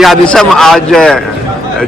جی عادی صاحب، آج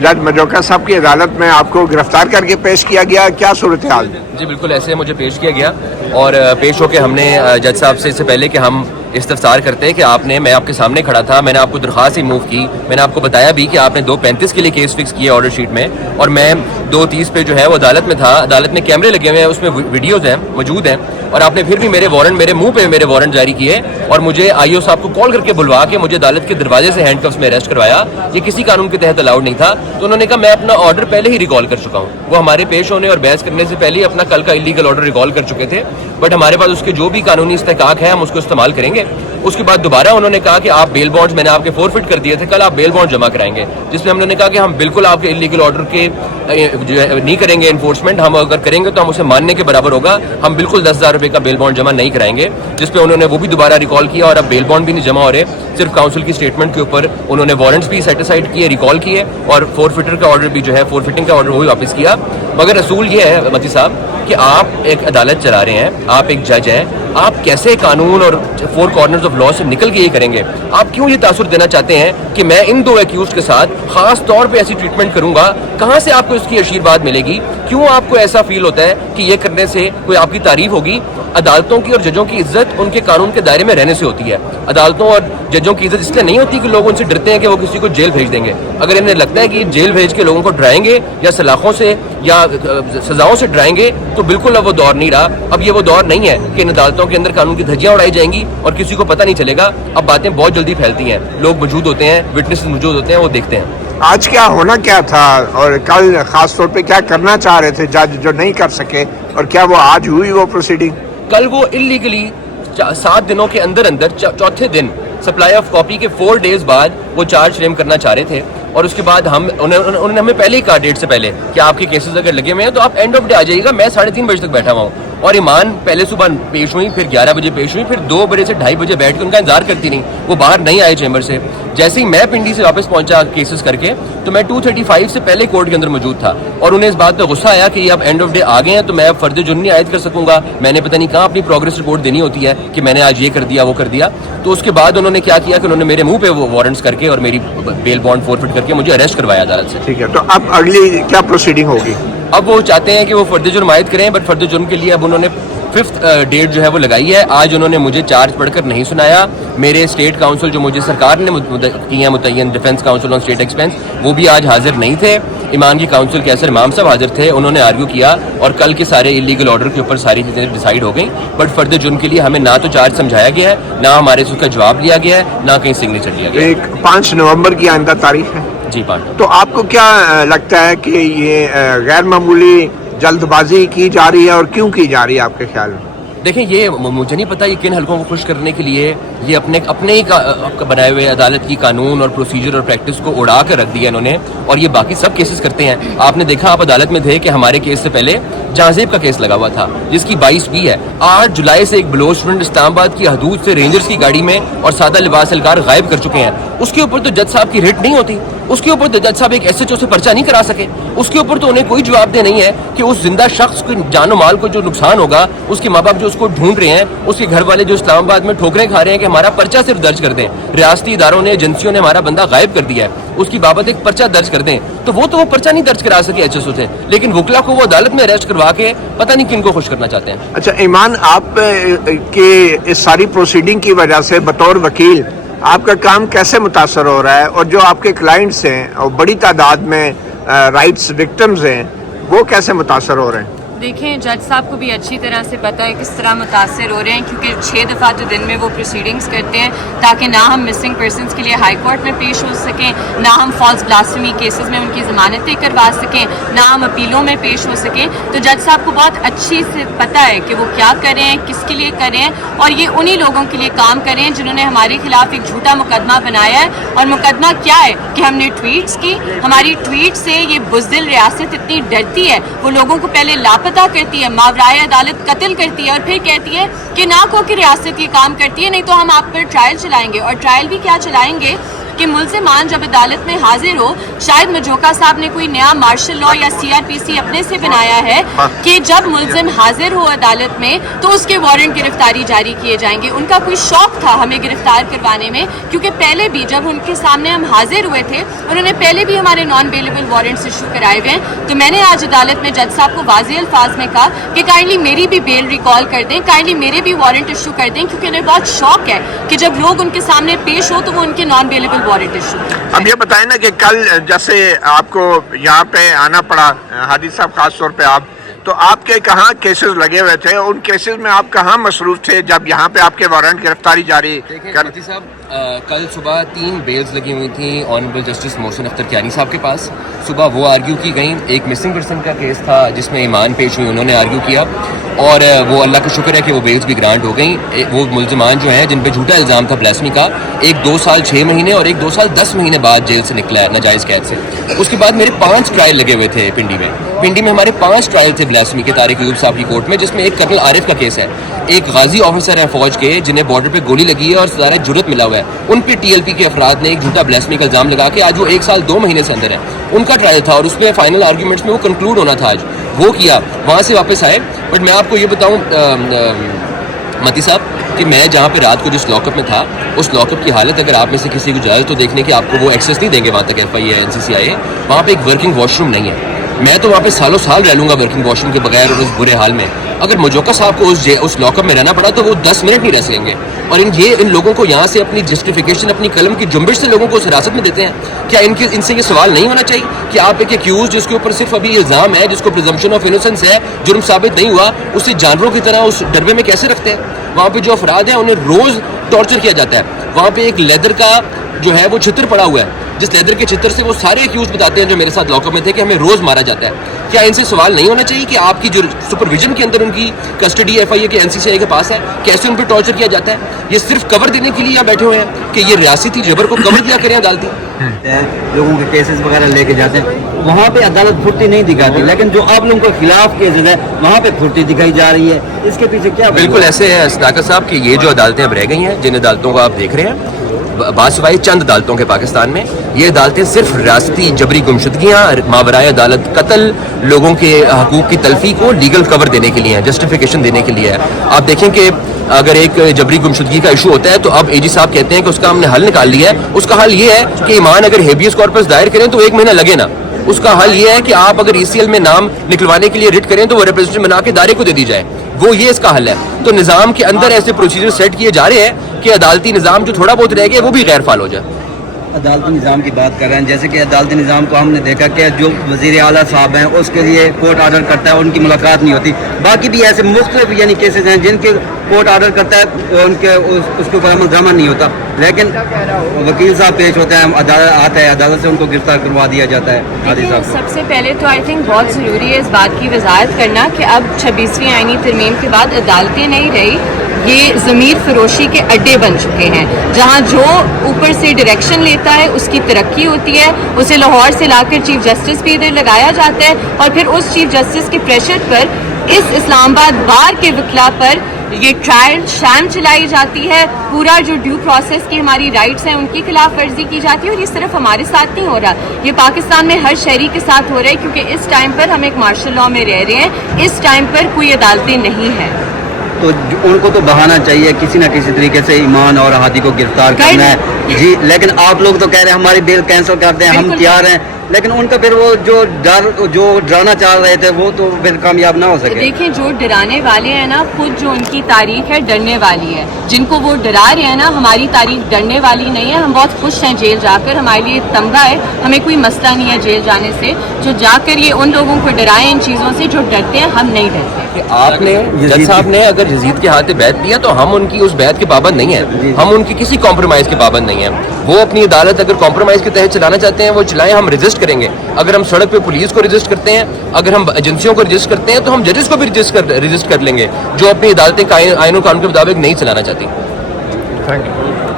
جج مجوکا صاحب کی عدالت میں آپ کو گرفتار کر کے پیش کیا گیا، کیا صورتحال؟ جی بالکل ایسے مجھے پیش کیا گیا اور پیش ہو کے ہم نے جج صاحب سے اس سے پہلے کہ ہم استفسار کرتے ہیں کہ میں آپ کے سامنے کھڑا تھا، میں نے آپ کو درخواست ہی موو کی، میں نے آپ کو بتایا بھی کہ آپ نے 2:35 کے لیے کیس فکس کیا آرڈر شیٹ میں، اور میں 2:30 پہ جو ہے وہ عدالت میں تھا. عدالت میں کیمرے لگے ہوئے ہیں، اس میں ویڈیوز ہیں موجود ہیں، اور آپ نے پھر بھی میرے منہ پہ میرے وارنٹ جاری کیے اور مجھے آئی او صاحب کو کال کر کے بلوا کے مجھے عدالت کے دروازے سے ہینڈ کفس میں اریسٹ کروایا. یہ کسی قانون کے تحت الاؤڈ نہیں تھا. تو انہوں نے کہا میں اپنا آرڈر پہلے ہی ریکال کر چکا ہوں. وہ ہمارے پیش ہونے اور بحث کرنے سے پہلے ہی اپنا کل کا انلیگل آرڈر ریکال کر چکے تھے، بٹ ہمارے پاس اس کے جو بھی قانونی استحقاق ہے ہم اس کو استعمال کریں گے. اس کے بعد دوبارہ انہوں نے کہا کہ آپ بیل بانڈز میں نے آپ کے فورفٹ کر دیے تھے، کل آپ بیل بانڈ جمع کرائیں گے، جس میں ہم نے کہا کہ ہم بالکل آپ کے انلیگل آرڈر کے نہیں کریں گے انفورسمنٹ. ہم اگر کریں گے تو ہم اسے ماننے کے برابر ہوگا. ہم بالکل 10,000 روپے کا بیل بانڈ جمع نہیں کرائیں گے. جس پہ انہوں نے وہ بھی دوبارہ ریکال کیا اور اب بیل بانڈ بھی نہیں جمع ہو رہے. صرف کاؤنسل کی اسٹیٹمنٹ کے اوپر انہوں نے وارنٹس بھی سیٹیسفائڈ کیے، ریکال کیے، اور فورفٹر کا آرڈر بھی جو ہے فورفٹنگ کا آرڈر وہ بھی واپس کیا. مگر اصول یہ ہے متی صاحب کہ آپ ایک عدالت چلا رہے ہیں، آپ ایک جج ہیں، آپ کیسے قانون اور 4 کارنرز آف لا سے نکل کے یہ کریں گے؟ آپ کیوں یہ تاثر دینا چاہتے ہیں کہ میں ان 2 ایکیوزڈ کے ساتھ خاص طور پہ ایسی ٹریٹمنٹ کروں گا؟ کہاں سے آپ کو اس کی آشیرواد ملے گی؟ کیوں آپ کو ایسا فیل ہوتا ہے کہ یہ کرنے سے کوئی آپ کی تعریف ہوگی؟ عدالتوں کی اور ججوں کی عزت ان کے قانون کے دائرے میں رہنے سے ہوتی ہے. عدالتوں اور ججوں کی عزت اس لیے نہیں ہوتی کہ لوگ ان سے ڈرتے ہیں کہ وہ کسی کو جیل بھیج دیں گے. اگر انہیں لگتا ہے کہ جیل بھیج کے لوگوں کو ڈرائیں گے یا سلاخوں سے یا سزاؤں سے ڈرائیں گے تو بالکل اب وہ دور نہیں رہا. اب یہ وہ دور نہیں ہے کہ ان عدالتوں کے اندر قانون کی دھجیاں اڑائی جائیں گی اور کسی کو پتہ نہیں چلے گا. اب باتیں بہت جلدی پھیلتی ہیں، لوگ موجود ہوتے ہیں، وٹنسز موجود ہوتے ہیں، وہ دیکھتے ہیں. آج کیا ہونا کیا تھا اور کل خاص طور پہ کیا کرنا چاہ رہے تھے جج جو نہیں کر سکے، اور کیا وہ آج ہوئی وہ پروسیڈنگ؟ کل وہ انلیگلی 7 دنوں کے اندر چوتھے دن سپلائی آف کاپی کے 4 ڈیز بعد وہ چارج فریم کرنا چاہ رہے تھے. اور اس کے بعد انہوں نے ہمیں پہلے ہی کہا ڈیٹ سے پہلے کہ آپ کے کیسز اگر لگے ہوئے ہیں تو آپ اینڈ آف ڈے آ جائیے گا. میں 3:30 بجے تک بیٹھا ہوا ہوں، اور ایمان پہلے صبح پیش ہوئی، پھر 11 بجے پیش ہوئی، پھر 2 بجے سے 2:30 بجے بیٹھ کے ان کا انتظار کرتی نہیں. وہ باہر نہیں آئے چیمبر سے. جیسے ہی میں پنڈی سے واپس پہنچا کیسز کر کے تو میں 2:35 سے پہلے کورٹ کے اندر موجود تھا، اور انہیں اس بات پہ غصہ آیا کہ یہ اب اینڈ آف ڈے آ گئے ہیں تو میں اب فرد جرم نہیں عائد کر سکوں گا. میں نے پتہ نہیں کہاں اپنی پروگرس رپورٹ دینی ہوتی ہے کہ میں نے آج یہ کر دیا وہ کر دیا. تو اس کے بعد انہوں نے کیا کیا کہ انہوں نے میرے منہ پہ وہ وارنٹس کر کے اور میری بیل بانڈ فورفٹ کر کے مجھے اریسٹ کروایا عدالت سے. ٹھیک ہے، تو اب اگلی کیا پروسیڈنگ ہوگی؟ اب وہ چاہتے ہیں کہ وہ فرد جرم عائد کریں، بٹ فرد جرم کے لیے اب انہوں نے 5th ڈیٹ جو ہے وہ لگائی ہے. آج انہوں نے مجھے چارج پڑھ کر نہیں سنایا. میرے اسٹیٹ کاؤنسل جو مجھے سرکار نے کی ہیں متعین defence council on state expense, وہ بھی آج حاضر نہیں تھے. ایمان کی کاؤنسل کیسر امام صاحب حاضر تھے. انہوں نے آرگیو کیا اور کل کے سارے انلیگل آرڈر کے اوپر ساری چیزیں ڈیسائیڈ ہو گئیں. بٹ فرد جرم کے لیے ہمیں نہ تو چارج سمجھایا گیا ہے، نہ ہمارے اس کا جواب لیا گیا ہے، نہ کہیں سگنیچر لیا گیا ہے. 5 نومبر کی آئندہ تاریخ ہے. جی 5. تو آپ کو کیا لگتا ہے کہ یہ غیر معمولی جلد بازی کی جا رہی ہے اور کیوں کی جا رہی ہے آپ کے خیال میں؟ دیکھیں یہ مجھے نہیں پتا یہ کن حلقوں کو خوش کرنے کے لیے یہ اپنے ہی بنائے ہوئے عدالت کی قانون اور پروسیجر اور پریکٹس کو اڑا کر رکھ دیا انہوں نے، اور یہ باقی سب کیسز کرتے ہیں. آپ نے دیکھا آپ عدالت میں تھے کہ ہمارے کیس سے پہلے جہازیب کا کیس لگا ہوا تھا جس کی 22 بھی ہے. 8 جولائی سے ایک بلوچ اسٹوڈنٹ اسلام آباد کی حدود سے رینجرز کی گاڑی میں اور سادہ لباس اہلکار غائب کر چکے ہیں. اس کے اوپر تو جج صاحب کی ریٹ نہیں ہوتی. اس کے اوپر تو جج صاحب ایک SHO سے پرچہ نہیں کرا سکے. اس کے اوپر تو انہیں کوئی جواب دہ نہیں ہے کہ اس زندہ شخص کو جان و مال کو جو نقصان ہوگا، اس کے ماں باپ جو اس کو ڈھونڈ رہے ہیں، اس کے گھر والے جو اسلام آباد میں ٹھوکریں کھا رہے ہیں کہ ہمارا پرچہ صرف درج کر دیں. ریاستی اداروں نے ایجنسیوں نے ہمارا بندہ غائب کر دیا ہے، اس کی بابت ایک پرچہ درج کر دیں. تو وہ پرچہ نہیں درج کرا سکے HSO سے، لیکن وکلا کو وہ عدالت میں اریسٹ کروا کے پتہ نہیں کن کو خوش کرنا چاہتے ہیں. اچھا ایمان، آپ کے اس ساری پروسیڈنگ کی وجہ سے بطور وکیل آپ کا کام کیسے متاثر ہو رہا ہے، اور جو آپ کے کلائنٹس ہیں اور بڑی تعداد میں رائٹس وکٹمز ہیں وہ کیسے متاثر ہو رہے ہیں؟ دیکھیں جج صاحب کو بھی اچھی طرح سے پتہ ہے کس طرح متاثر ہو رہے ہیں، کیونکہ 6 دفعہ تو دن میں وہ پروسیڈنگز کرتے ہیں تاکہ نہ ہم مسنگ پرسنس کے لیے ہائی کورٹ میں پیش ہو سکیں، نہ ہم فالس بلاسفیمی کیسز میں ان کی ضمانتیں کروا سکیں، نہ ہم اپیلوں میں پیش ہو سکیں. تو جج صاحب کو بہت اچھی سے پتہ ہے کہ وہ کیا کریں، کس کے لیے کریں، اور یہ انہی لوگوں کے لیے کام کریں جنہوں نے ہمارے خلاف ایک جھوٹا مقدمہ بنایا ہے. اور مقدمہ کیا ہے کہ ہم نے ٹویٹس کی، ہماری ٹویٹ سے یہ بزدل ریاست اتنی ڈرتی ہے، وہ لوگوں کو پہلے لاپتہ کرتی ہے، ماورائے عدالت قتل کرتی ہے، اور پھر کہتی ہے کہ نہ کو کہ ریاست یہ کام کرتی ہے، نہیں تو ہم آپ پر ٹرائل چلائیں گے. اور ٹرائل بھی کیا چلائیں گے، کہ ملزمان جب عدالت میں حاضر ہو, شاید مجوکا صاحب نے کوئی نیا مارشل لا یا CRPC اپنے سے بنایا ہے کہ جب ملزم حاضر ہو عدالت میں تو اس کے وارنٹ گرفتاری جاری کیے جائیں گے. ان کا کوئی شوق تھا ہمیں گرفتار کروانے میں, کیونکہ پہلے بھی جب ان کے سامنے ہم حاضر ہوئے تھے انہوں نے پہلے بھی ہمارے نان بیلیبل وارنٹس ایشو کرائے ہوئے ہیں. تو میں نے آج عدالت میں جج صاحب کو واضح الفاظ میں کہا کہ کائنڈلی میری بھی بیل ریکال کر دیں, کائنڈلی میرے بھی وارنٹ ایشو کر دیں, کیونکہ انہیں بہت شوق ہے کہ جب لوگ ان کے سامنے پیش ہو تو وہ ان کے نان بیلیبل وارنٹ ایشو کریں. اب یہ بتائیں نا کہ کل جیسے آپ کو یہاں پہ آنا پڑا, ہادی صاحب خاص طور پہ آپ, تو آپ کے کہاں کیسز لگے ہوئے تھے, ان کیسز میں آپ کہاں مصروف تھے جب یہاں پہ آپ کے وارنٹ گرفتاری جاری کر؟ صاحب کل صبح 3 بیلز لگی ہوئی تھیں آنریبل جسٹس محسن اختر کیانی صاحب کے پاس. صبح وہ آرگیو کی گئیں. ایک مسنگ پرسن کا کیس تھا جس میں ایمان پیش ہوئی, انہوں نے آرگیو کیا, اور وہ اللہ کا شکر ہے کہ وہ بیلز بھی گرانٹ ہو گئیں. وہ ملزمان جو ہیں جن پہ جھوٹا الزام تھا بلاسمی کا, ایک 2 سال 6 مہینے اور ایک 2 سال 10 مہینے بعد جیل سے نکلا ہے ناجائز قید سے. اس کے بعد میرے 5 ٹرائل لگے ہوئے تھے پنڈی میں ہمارے 5 ٹرائل تھے بلاسمی کے طارق ایوب صاحب کی کورٹ میں, جس میں ایک کرنل عارف کا کیس ہے, ایک غازی آفیسر ہے فوج کے جنہیں بارڈر پہ گولی لگی ہے اور سزائے جرت ملا ہوا ہے. ان پہ TLP کے افراد نے ایک جھوٹا بلاسمی کا الزام لگا کے آج وہ 1 سال 2 مہینے سے اندر ہے. ان کا ٹرائل تھا اور اس میں فائنل آرگیومنٹس میں وہ کنکلوڈ ہونا تھا, آج وہ کیا, وہاں سے واپس آئے. بٹ میں آپ کو یہ بتاؤں متی صاحب کہ میں جہاں پہ رات کو جس لاک اپ میں تھا, اس لاک اپ کی حالت اگر آپ میں سے کسی کو جائے تو دیکھنے کی آپ کو وہ ایکسیس نہیں دیں گے وہاں تک, FIA NCCI, وہاں پہ ایک ورکنگ واش روم نہیں ہے. میں تو وہاں پہ سالوں سال رہ لوں گا ورکنگ واش روم کے بغیر اور اس برے حال میں. اگر مجوکا صاحب کو اس لاک اپ میں رہنا پڑا تو وہ 10 منٹ نہیں رہ سکیں گے. اور ان لوگوں کو یہاں سے اپنی جسٹیفیکیشن اپنی قلم کی جنبش سے لوگوں کو اس حراست میں دیتے ہیں. کیا ان سے یہ سوال نہیں ہونا چاہیے کہ آپ ایک ایکیوز جس کے اوپر صرف ابھی الزام ہے, جس کو پریزمپشن آف انوسنس ہے, جرم ثابت نہیں ہوا, اسے جانوروں کی طرح اس ڈربے میں کیسے رکھتے ہیں؟ وہاں پہ جو افراد ہیں انہیں روز ٹارچر کیا جاتا ہے. وہاں پہ ایک لیدر کا جو ہے وہ چھتر پڑا ہوا ہے, جس لیدر کے چھتر سے وہ سارے ایکیوز بتاتے ہیں جو میرے ساتھ لاک اپ میں تھے کہ ہمیں روز مارا جاتا ہے. کیا ان سے سوال نہیں ہونا چاہیے کہ آپ کی جو سپرویژن کے اندر ان کی کسٹڈی FIA کے NCCI کے پاس ہے, کیسے ان پہ ٹارچر کیا جاتا ہے؟ یہ صرف کور دینے کے لیے یہاں بیٹھے ہوئے ہیں کہ یہ ریاستی جبر کو کور دیا کریں عدالتی. لوگوں کے کیسز وغیرہ لے کے جاتے ہیں, وہاں پہ عدالت پھرتی نہیں دکھاتی, لیکن جو آپ لوگوں کے خلاف کیسز ہے وہاں پہ پھرتی دکھائی جا رہی ہے. اس کے پیچھے کیا؟ بالکل ایسے ہے صداقت صاحب کہ یہ جو عدالتیں اب رہ گئی ہیں, جن عدالتوں کو آپ دیکھ رہے ہیں, باسوائے چند عدالتوں کے پاکستان میں, یہ عدالتیں صرف ریاستی جبری گمشدگیاں, ماورائے عدالت قتل, لوگوں کے حقوق کی تلفی کو لیگل کور دینے کے لیے ہے, جسٹیفیکیشن دینے کے لیے ہے. آپ دیکھیں کہ اگر ایک جبری گمشدگی کا ایشو ہوتا ہے تو اب AG صاحب کہتے ہیں کہ اس کا ہم نے حل نکال لیا ہے. اس کا حل یہ ہے کہ ایمان اگر ہیبیس کارپس دائر کریں تو 1 مہینہ لگے نا. اس کا حل یہ ہے کہ آپ اگر ECL میں نام نکلوانے کے لیے ریٹ کریں تو وہ ریپرزینٹیشن بنا کے دائرے کو دے دی جائے, وہ یہ اس کا حل ہے. تو نظام کے اندر ایسے پروسیجر سیٹ کیے جا رہے ہیں کہ عدالتی نظام جو تھوڑا بہت رہ گیا وہ بھی غیر فعال ہو جائے. عدالتی نظام کی بات کر رہے ہیں, جیسے کہ عدالتی نظام کو ہم نے دیکھا کہ جو وزیر اعلیٰ صاحب ہیں اس کے لیے کورٹ آرڈر کرتا ہے, ان کی ملاقات نہیں ہوتی. باقی بھی ایسے مختلف یعنی کیسز ہیں جن کے کورٹ آرڈر کرتا ہے, ان کے اس کے اوپر عمل درآمد نہیں ہوتا, لیکن وکیل صاحب پیش ہوتے ہیں, عدالت آتا ہے, عدالت سے ان کو گرفتار کروا دیا جاتا ہے. عادی صاحب سب سے پہلے تو آئی تھنک بہت ضروری ہے اس بات کی وضاحت کرنا کہ اب 26ویں آئینی ترمیم کے بعد عدالتیں نہیں رہی, یہ ضمیر فروشی کے اڈے بن چکے ہیں, جہاں جو اوپر سے ڈائریکشن لیتا ہے اس کی ترقی ہوتی ہے, اسے لاہور سے لا کر چیف جسٹس بھی ادھر لگایا جاتا ہے, اور پھر اس چیف جسٹس کے پریشر پر اس اسلام آباد بار کے وکلا پر یہ ٹرائل شام چلائی جاتی ہے. پورا جو ڈیو پروسیس کی ہماری رائٹس ہیں ان کی خلاف ورزی کی جاتی ہے, اور یہ صرف ہمارے ساتھ نہیں ہو رہا, یہ پاکستان میں ہر شہری کے ساتھ ہو رہا ہے, کیونکہ اس ٹائم پر ہم ایک مارشل لا میں رہ رہے ہیں, اس ٹائم پر کوئی عدالتیں نہیں ہیں. تو ان کو تو بہانا چاہیے کسی نہ کسی طریقے سے ایمان اور ہادی کو گرفتار کرنا ہے جی, لیکن آپ لوگ تو کہہ رہے ہیں ہماری بیل کینسل کر دیں, ہم تیار ہیں, لیکن ان کا پھر وہ جو ڈرانا چاہ رہے تھے وہ تو پھر کامیاب نہ ہو سکے. دیکھیں جو ڈرانے والے ہیں نا, خود جو ان کی تاریخ ہے ڈرنے والی ہے, جن کو وہ ڈرا رہے ہیں نا, ہماری تاریخ ڈرنے والی نہیں ہے. ہم بہت خوش ہیں جیل جا کر, ہمارے لیے تمغہ ہے, ہمیں کوئی مسئلہ نہیں ہے جیل جانے سے. جو جا کر یہ ان لوگوں کو ڈرائیں ان چیزوں سے جو ڈرتے ہیں, ہم نہیں ڈرتے. آپ نے جج صاحب نے اگر یزید کے ہاتھ بیعت دیا تو ہم ان کی اس بیعت کے پابند نہیں ہیں, ہم ان کی کسی کمپرومائز کے پابند نہیں ہیں. وہ اپنی عدالت اگر کمپرومائز کے تحت چلانا چاہتے ہیں وہ چلائیں, ہم رجسٹ کریں گے. اگر ہم سڑک پہ پولیس کو رجسٹ کرتے ہیں, اگر ہم ایجنسیوں کو رجسٹ کرتے ہیں, تو ہم ججز کو بھی رجسٹ کر لیں گے جو اپنی عدالتیں آئین و قانون کے مطابق نہیں چلانا چاہتی. Thank you.